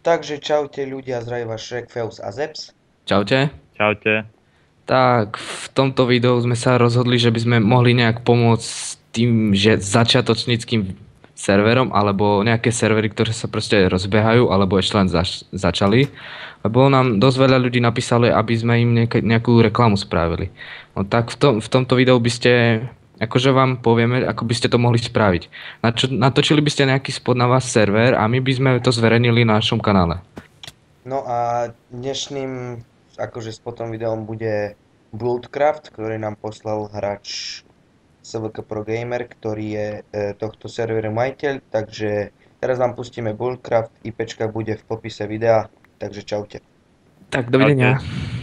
Takže čaute ľudia, zdraví vás Shrek, Feus a Zeps. Čaute. Čaute. Tak v tomto videu sme sa rozhodli, že by sme mohli nejak pomôcť s tým, že začiatočníckým serverom, alebo nejaké servery, ktoré sa proste rozbehajú, alebo ešte len začali. Lebo nám dosť veľa ľudí napísali, aby sme im nejakú reklamu spravili. No tak v tomto videu by ste, akože vám povieme, ako by ste to mohli spraviť. Natočili by ste nejaký spot na váš server a my by sme to zverejnili na našom kanále. No a dnešným akože spotom videom bude Buildcraft, ktorý nám poslal hráč SVK Pro Gamer, ktorý je tohto serveru majiteľ, takže teraz vám pustíme Buildcraft, IPčka bude v popise videa, takže čaute. Tak dovidenia. Čaute.